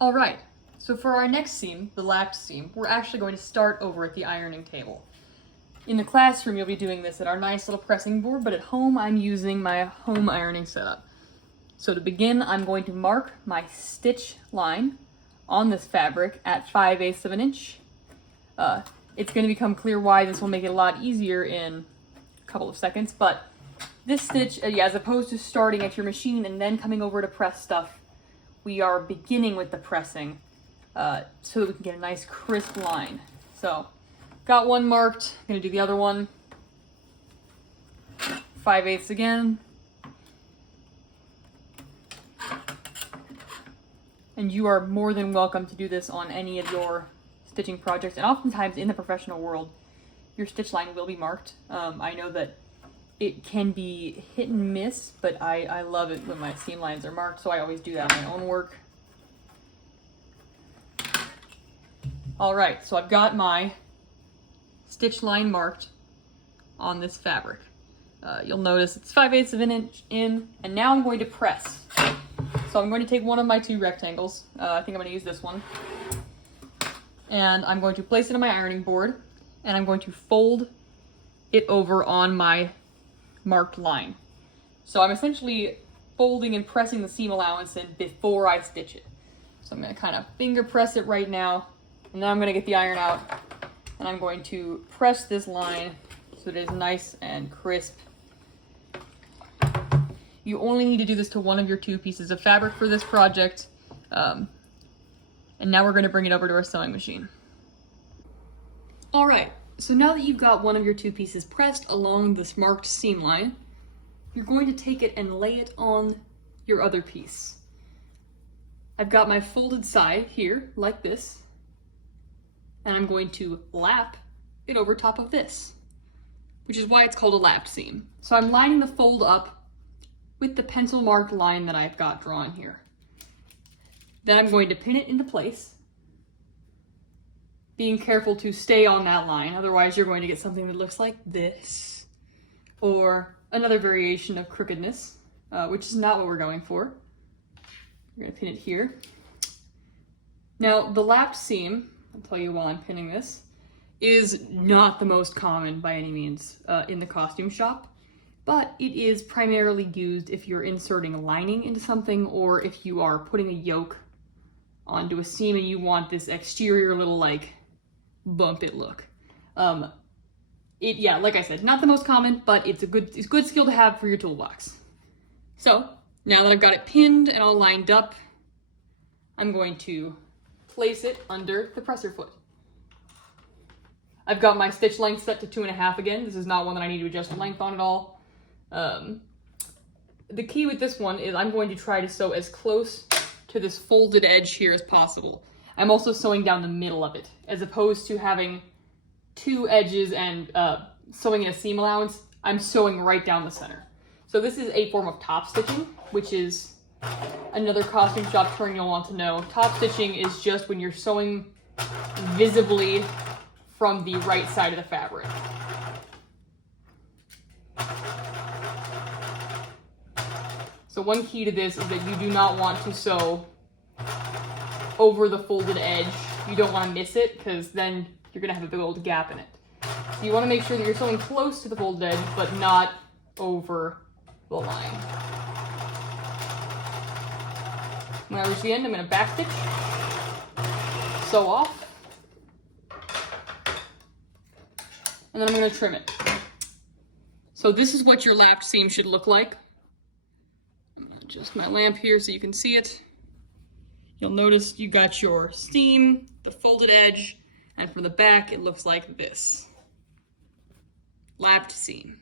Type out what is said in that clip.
All right, so for our next seam, the lapped seam, we're actually going to start over at the ironing table. In the classroom, you'll be doing this at our nice little pressing board, but at home, I'm using my home ironing setup. So to begin, I'm going to mark my stitch line on this fabric at 5/8 of an inch. It's going to become clear why this will make it a lot easier in a couple of seconds, but this stitch, as opposed to starting at your machine and then coming over to press stuff, we are beginning with the pressing so that we can get a nice crisp line. So, got one marked, I'm going to do the other one. 5/8 again. And you are more than welcome to do this on any of your stitching projects. And oftentimes in the professional world, your stitch line will be marked. I know that it can be hit and miss, but I love it when my seam lines are marked, so I always do that in my own work. All right, so I've got my stitch line marked on this fabric. You'll notice it's 5/8 of an inch in, and now I'm going to press. So I'm going to take one of my two rectangles. I think I'm going to use this one. And I'm going to place it on my ironing board, and I'm going to fold it over on my marked line. So I'm essentially folding and pressing the seam allowance in before I stitch it. So I'm going to kind of finger press it right now, and then I'm going to get the iron out, and I'm going to press this line so that it is nice and crisp. You only need to do this to one of your two pieces of fabric for this project. And now we're going to bring it over to our sewing machine. All right, so now that you've got one of your two pieces pressed along this marked seam line, you're going to take it and lay it on your other piece. I've got my folded side here, like this, and I'm going to lap it over top of this, which is why it's called a lapped seam. So I'm lining the fold up with the pencil marked line that I've got drawn here. Then I'm going to pin it into place, being careful to stay on that line, otherwise you're going to get something that looks like this, or another variation of crookedness, which is not what we're going for. We're going to pin it here. Now, the lapped seam, I'll tell you while I'm pinning this, is not the most common by any means in the costume shop. But it is primarily used if you're inserting a lining into something, or if you are putting a yoke onto a seam and you want this exterior little like bump it look. Like I said, not the most common, but it's a good skill to have for your toolbox. So now that I've got it pinned and all lined up, I'm going to place it under the presser foot. I've got my stitch length set to 2.5 again. This is not one that I need to adjust the length on at all. The key with this one is I'm going to try to sew as close to this folded edge here as possible. I'm also sewing down the middle of it, as opposed to having two edges and sewing in a seam allowance. I'm sewing right down the center. So this is a form of top stitching, which is another costume shop term you'll want to know. Top stitching is just when you're sewing visibly from the right side of the fabric. So one key to this is that you do not want to sew over the folded edge. You don't want to miss it, because then you're going to have a big old gap in it. So you want to make sure that you're sewing close to the folded edge, but not over the line. When I reach the end, I'm going to back stitch, sew off, and then I'm going to trim it. So this is what your lapped seam should look like. Adjust my lamp here so you can see it. You'll notice you got your seam, the folded edge, and from the back it looks like this. Lapped seam.